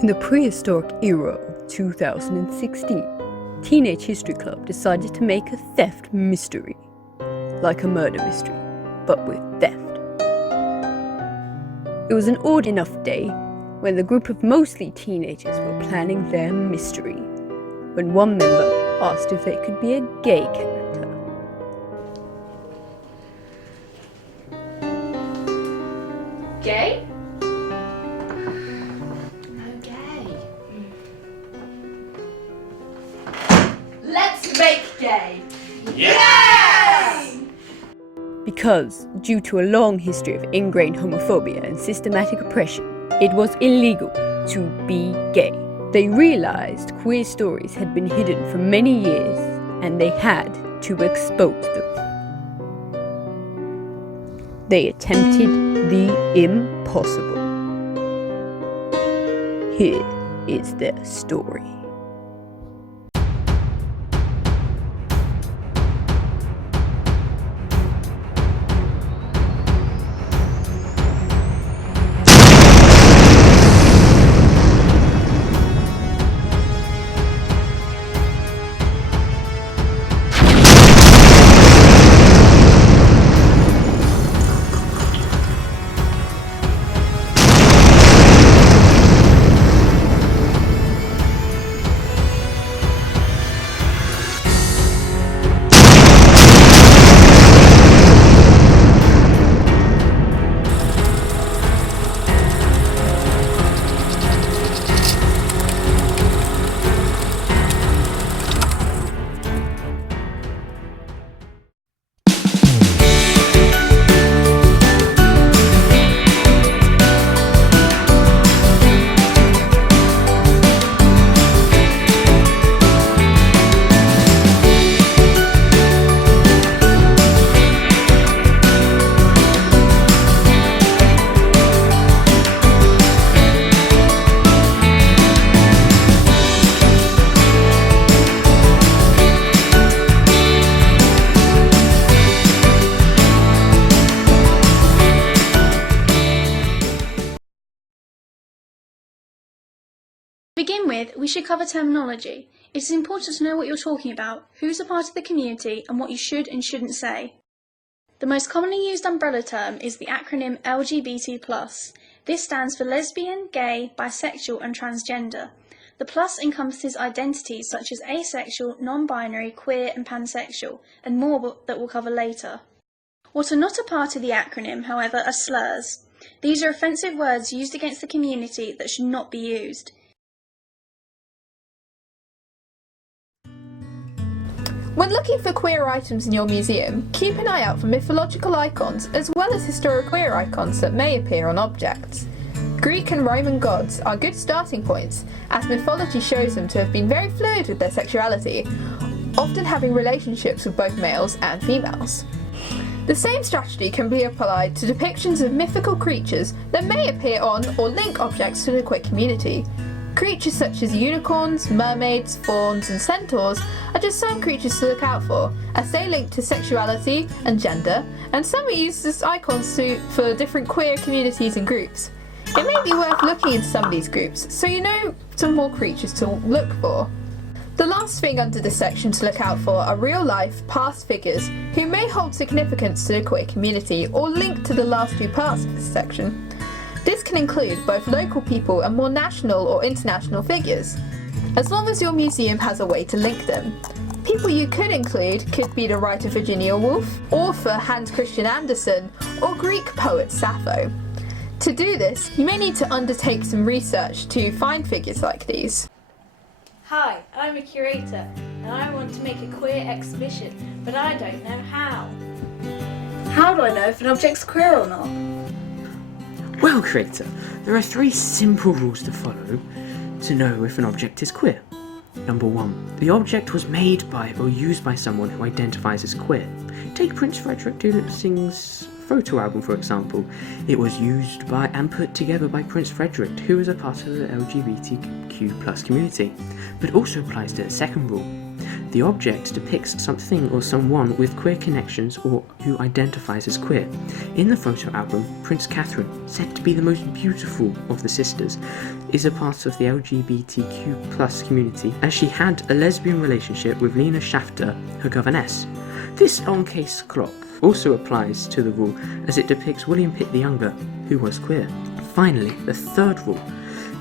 In the prehistoric era of 2016, Teenage History Club decided to make a theft mystery, like a murder mystery, but with theft. It was an odd enough day when the group of mostly teenagers were planning their mystery, when one member asked if they could be a gay character. Gay? Let's make gay! Yay! Because, due to a long history of ingrained homophobia and systematic oppression, it was illegal to be gay. They realized queer stories had been hidden for many years, and they had to expose them. They attempted the impossible. Here is their story. To begin with, we should cover terminology. It is important to know what you're talking about, who's a part of the community, and what you should and shouldn't say. The most commonly used umbrella term is the acronym LGBT+. This stands for lesbian, gay, bisexual and transgender. The plus encompasses identities such as asexual, non-binary, queer and pansexual, and more that we'll cover later. What are not a part of the acronym, however, are slurs. These are offensive words used against the community that should not be used. When looking for queer items in your museum, keep an eye out for mythological icons as well as historic queer icons that may appear on objects. Greek and Roman gods are good starting points, as mythology shows them to have been very fluid with their sexuality, often having relationships with both males and females. The same strategy can be applied to depictions of mythical creatures that may appear on or link objects to the queer community. Creatures such as unicorns, mermaids, fauns and centaurs are just some creatures to look out for, as they link to sexuality and gender, and some are used as icons for different queer communities and groups. It may be worth looking into some of these groups, so you know some more creatures to look for. The last thing under this section to look out for are real-life, past figures who may hold significance to the queer community or link to the last two parts of this section. This can include both local people and more national or international figures, as long as your museum has a way to link them. People you could include could be the writer Virginia Woolf, author Hans Christian Andersen, or Greek poet Sappho. To do this, you may need to undertake some research to find figures like these. Hi, I'm a curator and I want to make a queer exhibition, but I don't know how. How do I know if an object's queer or not? Well, creator, there are 3 simple rules to follow to know if an object is queer. Number 1. The object was made by or used by someone who identifies as queer. Take Prince Frederick Doolittl's photo album, for example. It was used by and put together by Prince Frederick, who is a part of the LGBTQ+ community, but also applies to the second rule. The object depicts something or someone with queer connections or who identifies as queer. In the photo album, Prince Catherine, said to be the most beautiful of the sisters, is a part of the LGBTQ+ community, as she had a lesbian relationship with Lena Shafter, her governess. This on-case clock also applies to the rule, as it depicts William Pitt the Younger, who was queer. Finally, the third rule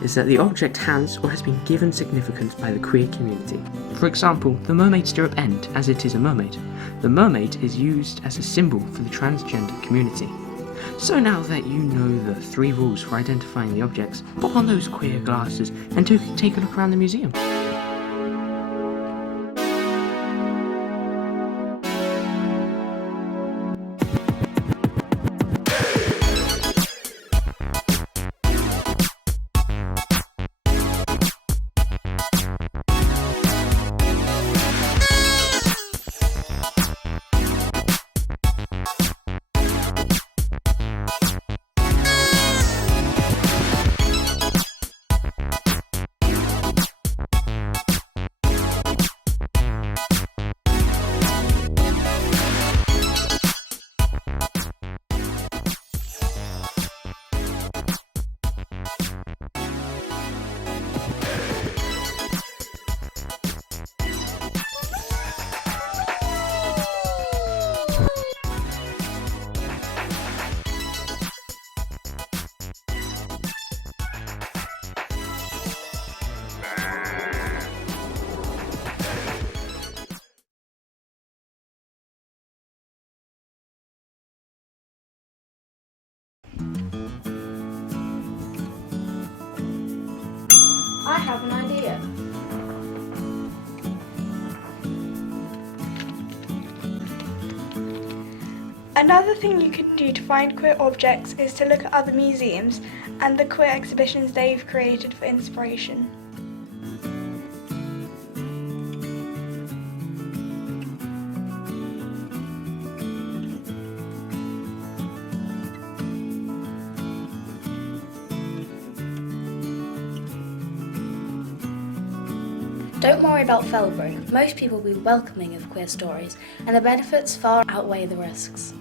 is that the object has or has been given significance by the queer community. For example, the mermaid stirrup end, as it is a mermaid. The mermaid is used as a symbol for the transgender community. So now that you know the 3 rules for identifying the objects, pop on those queer glasses and take a look around the museum. I have an idea. Another thing you can do to find queer objects is to look at other museums and the queer exhibitions they've created for inspiration. Don't worry about Felbrook. Most people will be welcoming of queer stories, and the benefits far outweigh the risks.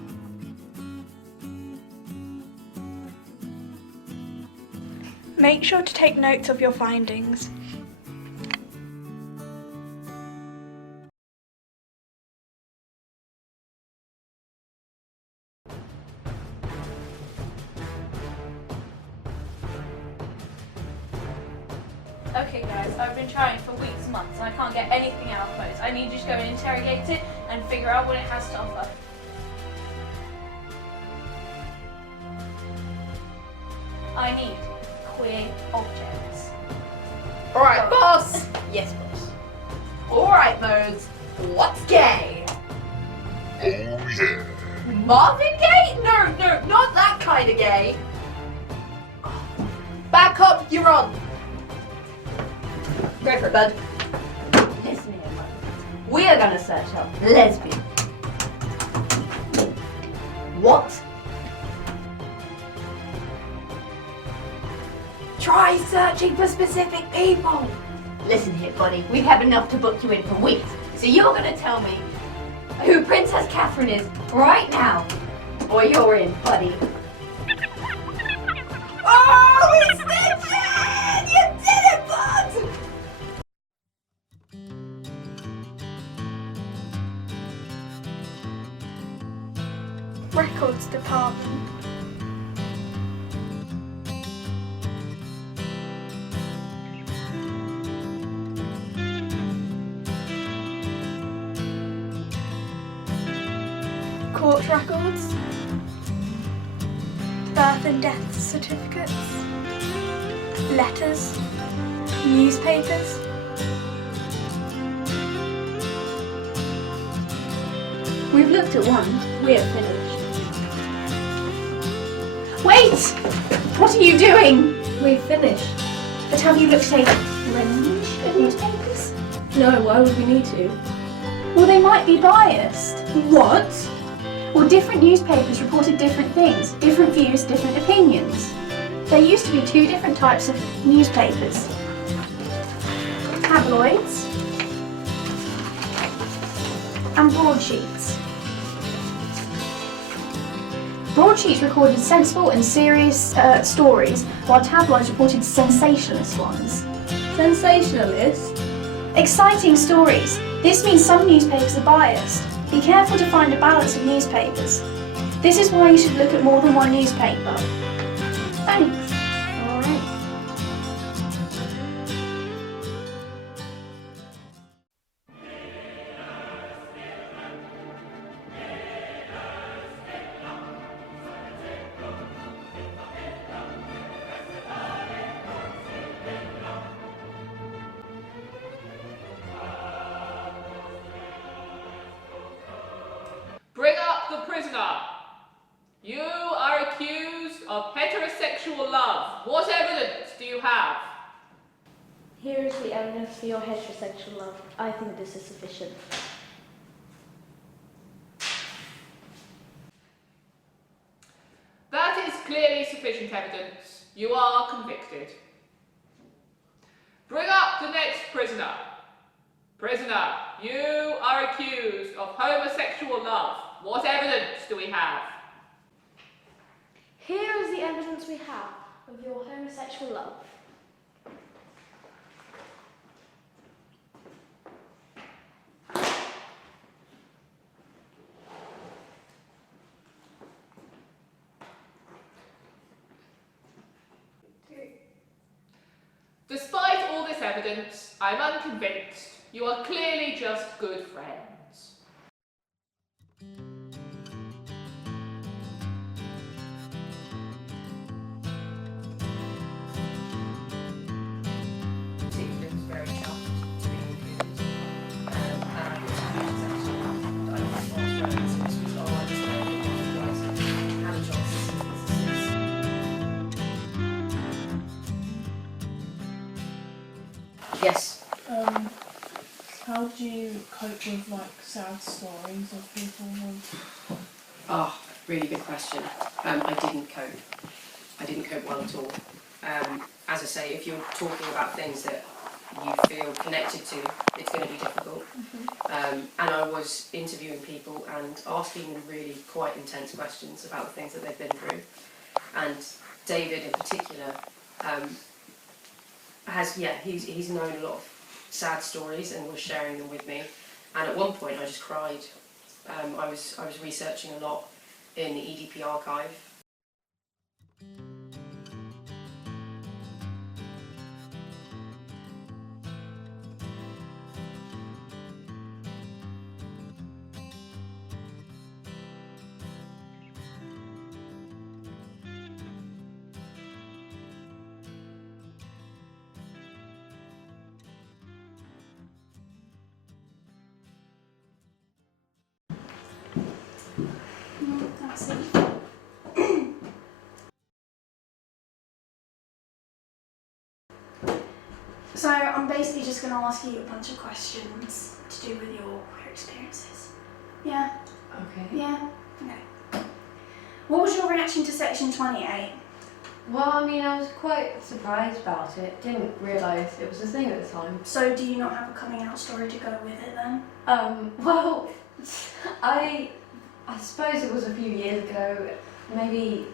Make sure to take notes of your findings. Okay guys, I've been trying for weeks and months and I can't get anything out of those. I need you to go and interrogate it and figure out what it has to offer. I need queer objects. Alright, boss! Yes, boss. Alright, Modes, what's gay? Oh yeah. Marvin Gaye? No, not that kind of gay. Back up, you're on. Go for it, bud. Listen here, bud. We are gonna search up lesbian. What? Try searching for specific people. Listen here, buddy. We have enough to book you in for weeks. So you're gonna tell me who Princess Catherine is right now, or you're in, buddy. Oh, it's Vincent! You did it, bud! Records department. Court records. Birth and death certificates. Letters. Newspapers. We've looked at one. We're finished. Wait! What are you doing? We've finished. But have you looked at a range of newspapers? No, why would we need to? Well, they might be biased. What? Well, different newspapers reported different things, different views, different opinions. There used to be 2 different types of newspapers. Tabloids and broadsheets. Broadsheets recorded sensible and serious stories, while tabloids reported sensationalist ones. Sensationalist? Exciting stories. This means some newspapers are biased. Be careful to find a balance of newspapers. This is why you should look at more than one newspaper. Thanks. Alright. Bring up the prisoner. You are accused of heterosexual love. What evidence do you have? Here is the evidence for your heterosexual love. I think this is sufficient. That is clearly sufficient evidence. You are convicted. Bring up the next prisoner. Prisoner, you are accused of homosexual love. What evidence do we have? Here is the evidence we have of your homosexual love. Despite all this evidence, I'm unconvinced. You are clearly just good friends. Yes. How do you cope with like sad stories of people with? Oh, really good question. I didn't cope. I didn't cope well at all. As I say, if you're talking about things that you feel connected to, it's going to be difficult. And I was interviewing people and asking them really quite intense questions about the things that they've been through. And David in particular he's known a lot of sad stories and was sharing them with me. And at one point I just cried. I was researching a lot in the EDP archive. That's it. So I'm basically just going to ask you a bunch of questions to do with your queer experiences. Yeah? Okay. Yeah? Okay. What was your reaction to Section 28? Well, I mean, I was quite surprised about it. Didn't realise it was a thing at the time. So do you not have a coming out story to go with it then? Well, I suppose it was a few years ago, maybe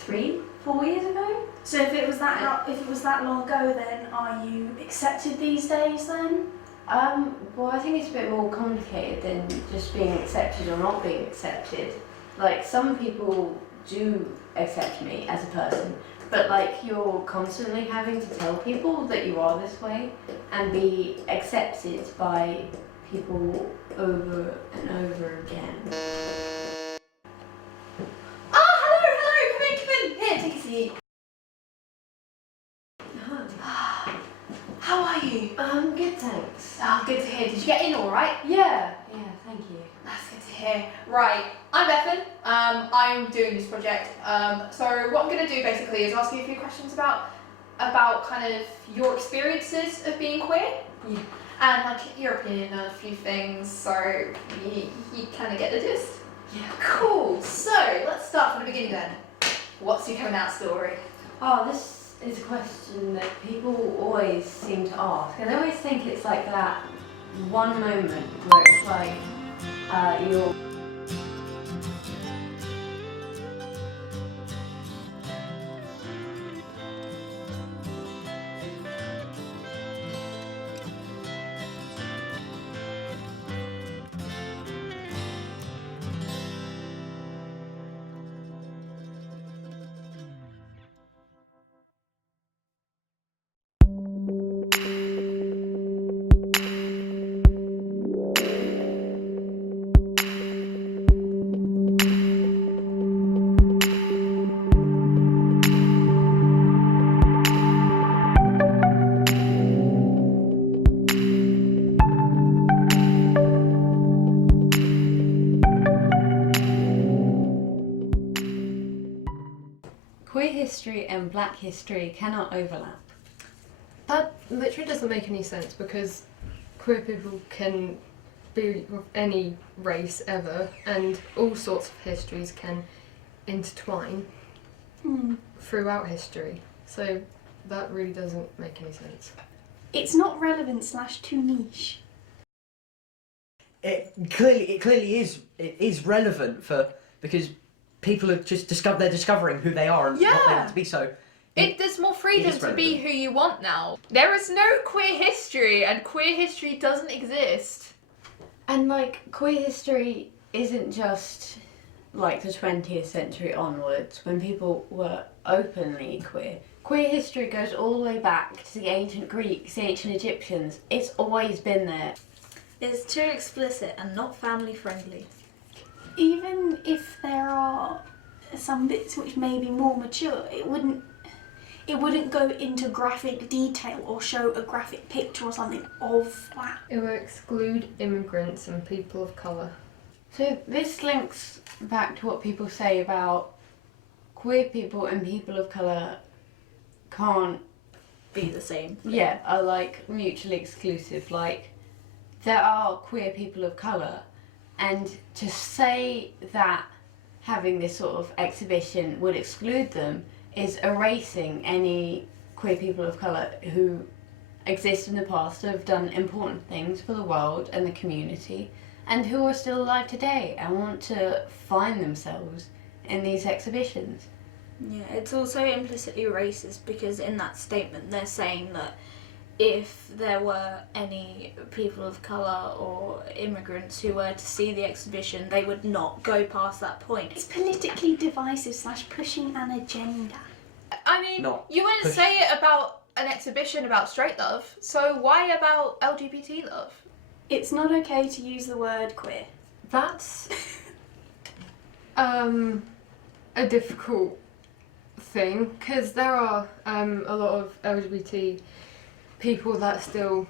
3-4 years ago. So if it was that long ago, then are you accepted these days then? Well, I think it's a bit more complicated than just being accepted or not being accepted. Like, some people do accept me as a person, but like, you're constantly having to tell people that you are this way and be accepted by people over and over again. Hello, come in. Here, take a seat. How are you? Good, thanks. Oh, good to hear. Did you get in all right? Yeah, thank you. That's good to hear. Right, I'm Bethan. I'm doing this project. So what I'm going to do basically is ask you a few questions about kind of your experiences of being queer. Yeah. And like your opinion on a few things, so you kind of get the gist. Yeah. Cool. So let's start from the beginning then. What's your coming out story? Oh, this is a question that people always seem to ask, and I always think it's like that one moment where it's like, You're queer history and black history cannot overlap. That literally doesn't make any sense because queer people can be of any race ever and all sorts of histories can intertwine throughout history. So that really doesn't make any sense. It's not relevant / too niche. It clearly is relevant because people are just they're discovering who they are and what they want to be. So There's more freedom to be who you want now. There is no queer history, and queer history doesn't exist. And like, queer history isn't just like the 20th century onwards when people were openly queer. Queer history goes all the way back to the ancient Greeks, the ancient Egyptians. It's always been there. It's too explicit and not family friendly. Even if there are some bits which may be more mature, it wouldn't go into graphic detail or show a graphic picture or something of that. It will exclude immigrants and people of colour. So this links back to what people say about queer people and people of colour can't Be the same. yeah, are like mutually exclusive. Like, there are queer people of colour, and to say that having this sort of exhibition would exclude them is erasing any queer people of colour who exist in the past, who have done important things for the world and the community, and who are still alive today and want to find themselves in these exhibitions. Yeah, it's also implicitly racist because in that statement they're saying that if there were any people of colour or immigrants who were to see the exhibition, they would not go past that point. It's politically divisive / pushing an agenda. I mean, Not you wouldn't push- say it about an exhibition about straight love, so why about LGBT love? It's not okay to use the word queer. That's a difficult thing because there are a lot of LGBT people that still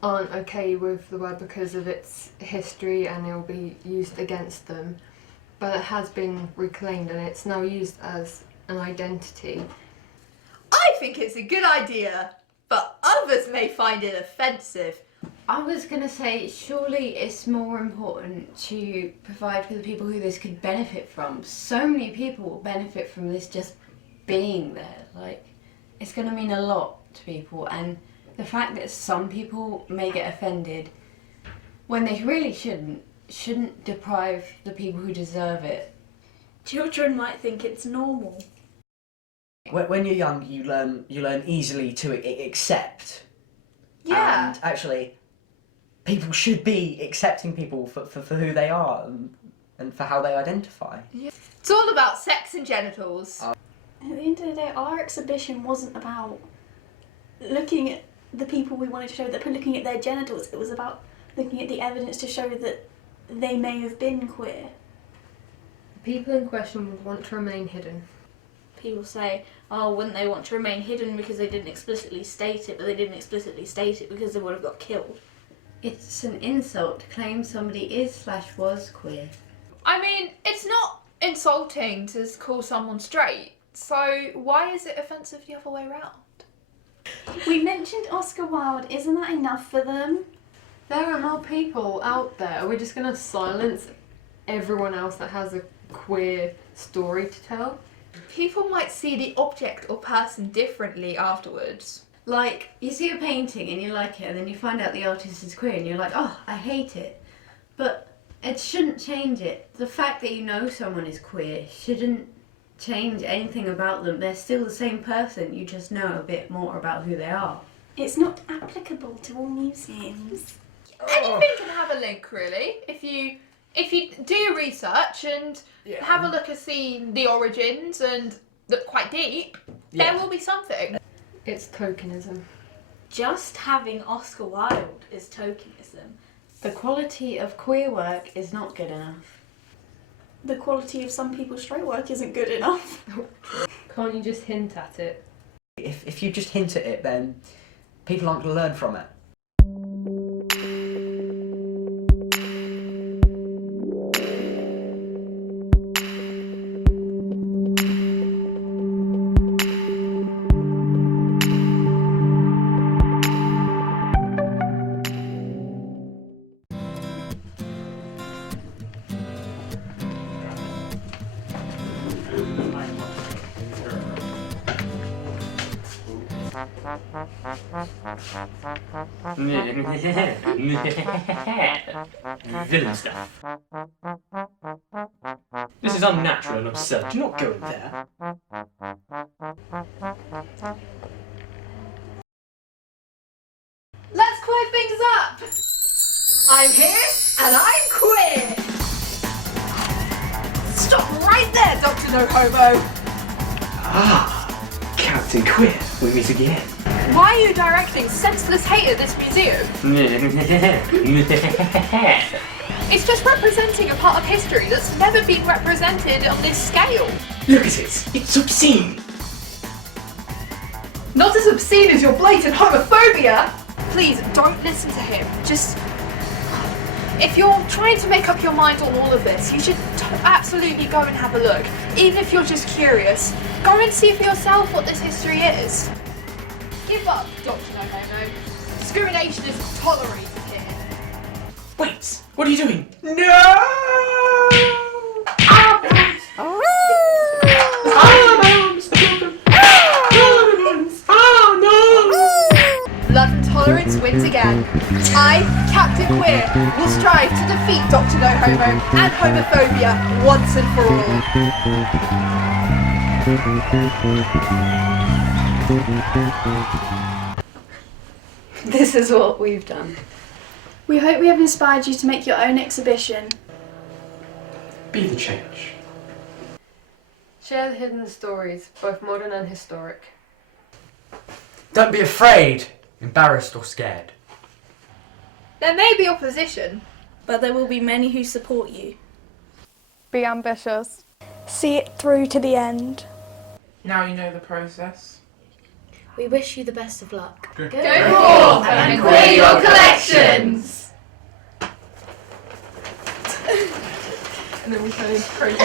aren't okay with the word because of its history and it will be used against them, but it has been reclaimed and it's now used as an identity. I think it's a good idea, but others may find it offensive. I was going to say, surely it's more important to provide for the people who this could benefit from. So many people will benefit from this just being there. Like, it's going to mean a lot to people, and the fact that some people may get offended when they really shouldn't deprive the people who deserve it. Children might think it's normal. when you're young, you learn easily to accept. Yeah. And actually, people should be accepting people for who they are and for how they identify. Yeah. It's all about sex and genitals. At the end of the day, our exhibition wasn't about looking at the people we wanted to show, that looking at their genitals. It was about looking at the evidence to show that they may have been queer. People in question would want to remain hidden. People say, oh, wouldn't they want to remain hidden because they didn't explicitly state it, but they didn't explicitly state it because they would have got killed. It's an insult to claim somebody is / was queer. I mean, it's not insulting to call someone straight, so why is it offensive the other way around? We mentioned Oscar Wilde. Isn't that enough for them? There are more people out there. We're just going to silence everyone else that has a queer story to tell. People might see the object or person differently afterwards. Like, you see a painting and you like it, and then you find out the artist is queer and you're like, oh, I hate it. But It shouldn't change it. The fact that you know someone is queer shouldn't change anything about them. They're still the same person, you just know a bit more about who they are. It's not applicable to all museums. Anything can have a link, really. If you do your research and have a look and see the origins and look quite deep, there will be something. It's tokenism. Just having Oscar Wilde is tokenism. The quality of queer work is not good enough. The quality of some people's straight work isn't good enough. Can't you just hint at it? If you just hint at it, then people aren't going to learn from it. Villain stuff. This is unnatural and absurd. Do not go there. Let's queer things up! I'm here and I'm queer! Stop right there, Dr. No Homo! Ah, Captain Queer, we meet again. Why are you directing senseless hate at this museum? It's just representing a part of history that's never been represented on this scale. Look at it, it's obscene. Not as obscene as your blatant homophobia! Please, don't listen to him. Just... If you're trying to make up your mind on all of this, you should absolutely go and have a look. Even if you're just curious, go and see for yourself what this history is. Give up, Dr. No Homo. Discrimination is tolerated here. Wait, what are you doing? No! Love and tolerance wins again. I, Captain Queer, will strive to defeat Dr. No Homo and homophobia once and for all. This is what we've done. We hope we have inspired you to make your own exhibition. Be the change. Share the hidden stories, both modern and historic. Don't be afraid, embarrassed or scared. There may be opposition, but there will be many who support you. Be ambitious. See it through to the end. Now you know the process. We wish you the best of luck. Go forth and queer your collections! And then we turn into crazy.